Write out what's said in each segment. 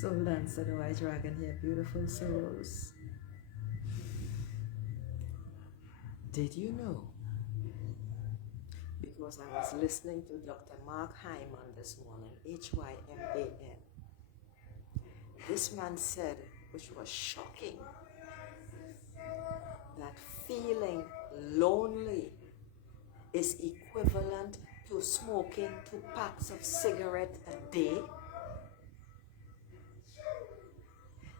Soul Dancer, the White Dragon here, beautiful souls. Did you know? Because I was listening to Dr. Mark Hyman this morning, Hyman. This man said, which was shocking, that feeling lonely is equivalent to smoking 2 packs of cigarettes a day.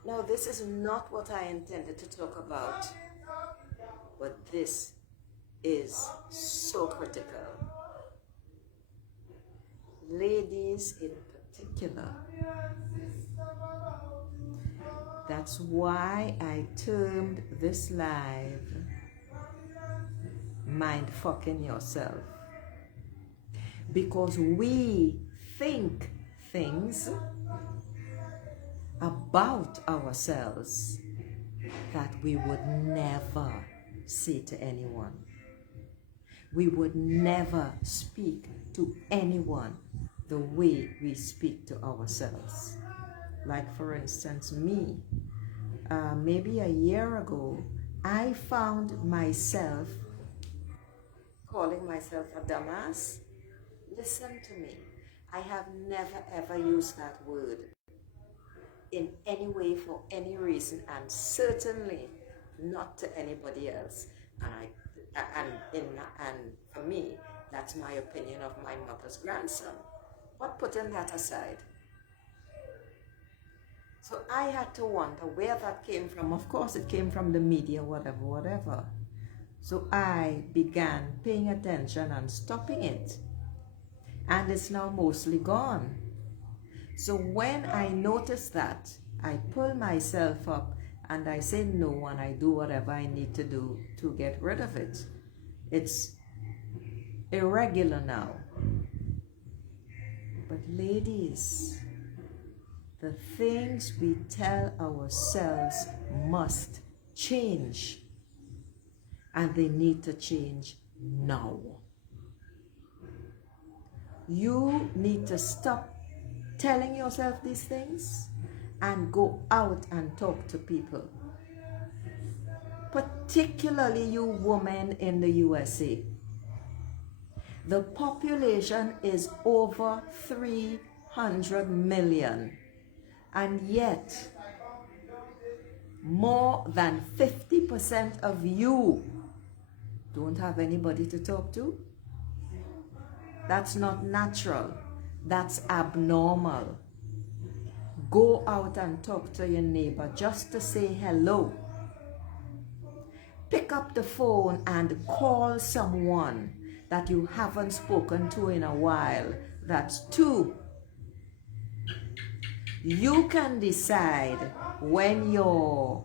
Now, this is not what I intended to talk about, but this is so critical. Ladies in particular. That's why I termed this live Mind Fucking Yourself. Because we think things about ourselves that we would never say to anyone. We would never speak to anyone the way we speak to ourselves. Like, for instance, me, maybe a year ago, I found myself calling myself a dumbass. Listen to me. I have never ever used that word in any way for any reason, and certainly not to anybody else. And for me, that's my opinion of my mother's grandson. But putting that aside, so I had to wonder where that came from. Of course, it came from the media, whatever. So I began paying attention and stopping it. And it's now mostly gone. So when I notice that, I pull myself up and I say no, and I do whatever I need to do to get rid of it. It's irregular now. But ladies, the things we tell ourselves must change. And they need to change now. You need to stop telling yourself these things and go out and talk to people. Particularly you women in the USA. The population is over 300 million. And yet, more than 50% of you don't have anybody to talk to. That's not natural. That's abnormal. Go out and talk to your neighbor just to say hello. Pick up the phone and call someone that you haven't spoken to in a while. That's 2. You can decide when your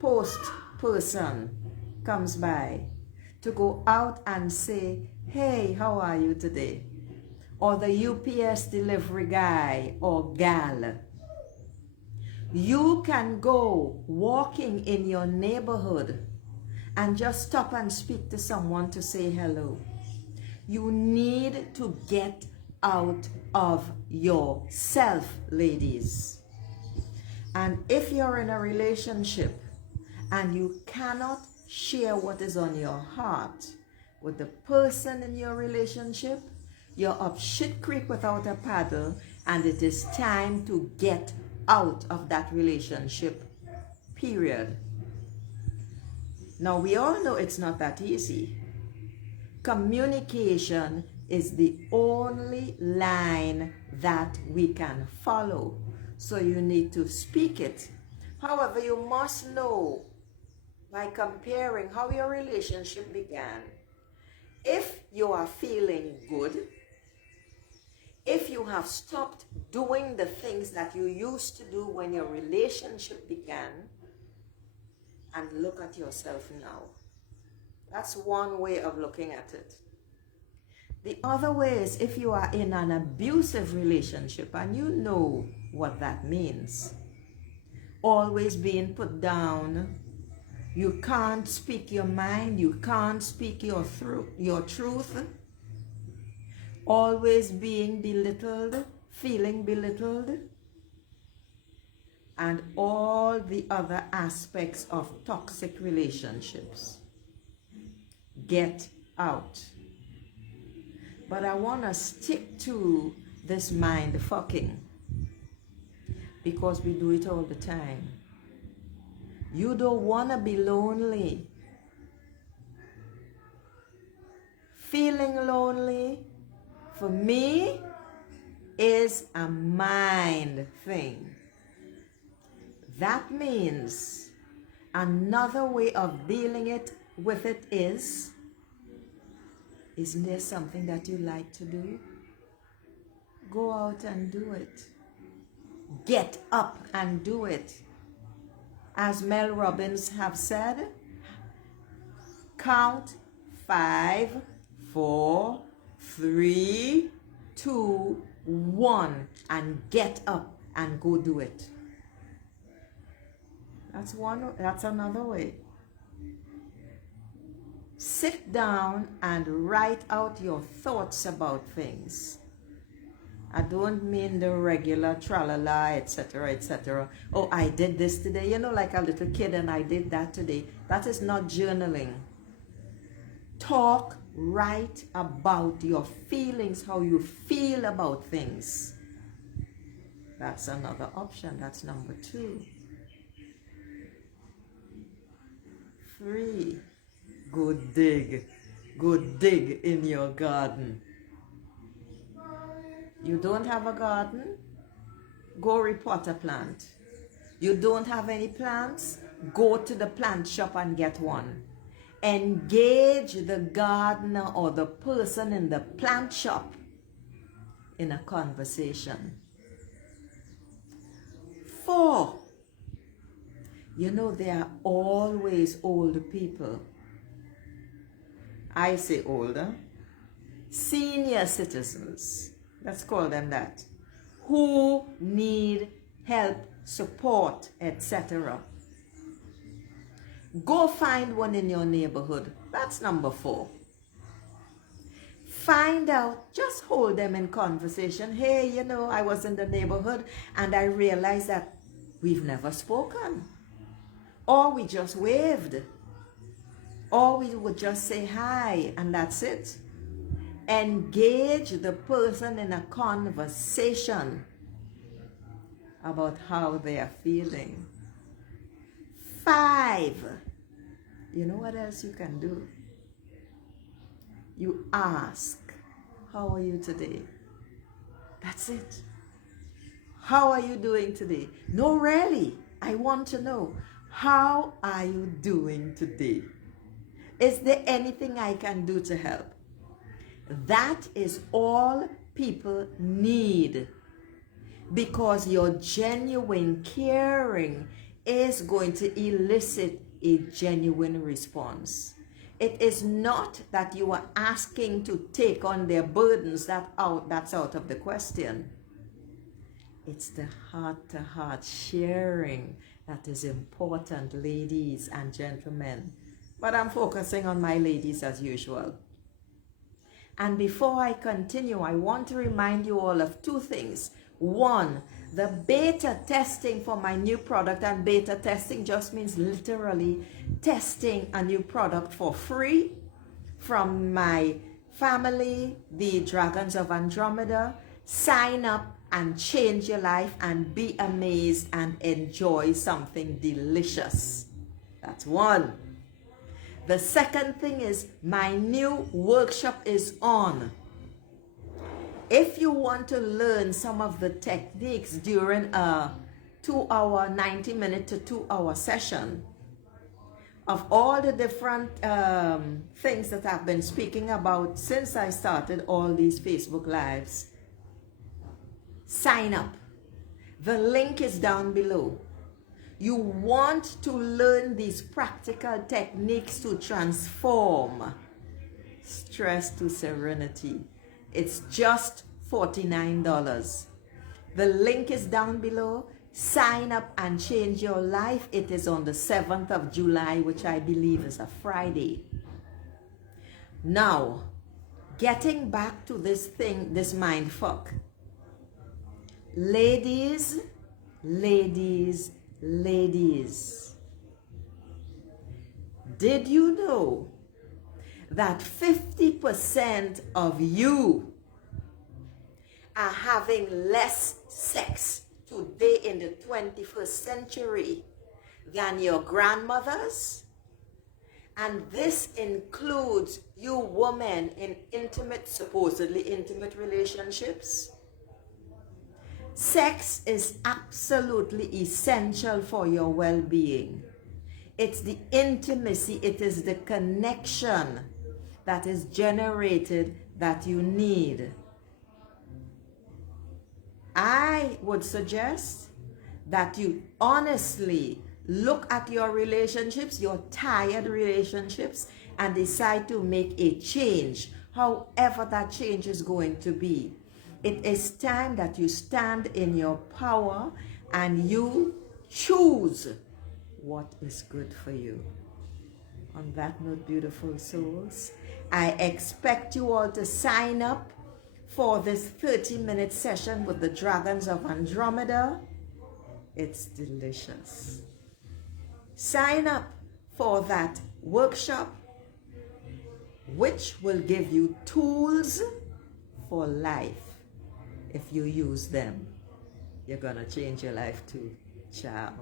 post person comes by to go out and say, hey, how are you today? Or the UPS delivery guy or gal. You can go walking in your neighborhood and just stop and speak to someone to say hello. You need to get out of yourself, ladies. And if you're in a relationship and you cannot share what is on your heart with the person in your relationship, you're up shit creek without a paddle, and it is time to get out of that relationship, period. Now, we all know it's not that easy. Communication is the only line that we can follow. So you need to speak it. However, you must know by comparing how your relationship began. If you are feeling good, if you have stopped doing the things that you used to do when your relationship began, and look at yourself now. That's one way of looking at it. The other way is if you are in an abusive relationship, and you know what that means. Always being put down. You can't speak your mind. You can't speak your truth. Always being belittled, feeling belittled. and all the other aspects of toxic relationships. Get out. But I want to stick to this mind fucking because we do it all the time. You don't want to be lonely. Feeling lonely, for me, is a mind thing. That means another way of dealing with it is, isn't there something that you like to do? Go out and do it. Get up and do it. As Mel Robbins have said, count 5, 4, 3, 2, 1 and get up and go do it. That's another way. Sit down and write out your thoughts about things. I don't mean the regular tralala, etc., etc. Oh, I did this today, you know, like a little kid, and I did that today. That is not journaling. Talk, write about your feelings, how you feel about things. That's another option. That's number 2. 3, go dig. Go dig in your garden. You don't have a garden? Go repot a plant. You don't have any plants? Go to the plant shop and get one. Engage the gardener or the person in the plant shop in a conversation. 4, you know, there are always older people. I say older. Senior citizens, let's call them that, who need help, support, etc. Go find one in your neighborhood. That's number 4. Find out, just hold them in conversation. Hey, you know, I was in the neighborhood and I realized that we've never spoken. Or we just waved. Or we would just say hi and that's it. Engage the person in a conversation about how they are feeling. 5, you know what else you can do? You ask, how are you today? That's it. How are you doing today? No, really, I want to know, how are you doing today? Is there anything I can do to help? That is all people need, because your genuine caring is going to elicit a genuine response. It is not that you are asking to take on their burdens. That's out of the question. It's the heart-to-heart sharing that is important, ladies and gentlemen. But I'm focusing on my ladies as usual. And before I continue, I want to remind you all of 2 things. 1, the beta testing for my new product, and beta testing just means literally testing a new product for free from my family, the Dragons of Andromeda. Sign up and change your life and be amazed and enjoy something delicious. That's 1. The second thing is my new workshop is on. If you want to learn some of the techniques during a 2-hour, 90-minute to 2-hour session of all the different things that I've been speaking about since I started all these Facebook Lives, sign up. The link is down below. You want to learn these practical techniques to transform stress to serenity. It's just $49. The link is down below. Sign up and change your life. It is on the 7th of July, which I believe is a Friday. Now, getting back to this thing, this mind fuck. Ladies, ladies, did you know that 50% of you are having less sex today in the 21st century than your grandmothers? And this includes you women in intimate, supposedly intimate relationships. Sex is absolutely essential for your well-being. It's the intimacy, it is the connection that is generated that you need. I would suggest that you honestly look at your relationships, your tired relationships, and decide to make a change, however that change is going to be. It is time that you stand in your power and you choose what is good for you. On that note, beautiful souls, I expect you all to sign up for this 30-minute session with the Dragons of Andromeda. It's delicious. Sign up for that workshop, which will give you tools for life. If you use them, you're gonna change your life too. Ciao.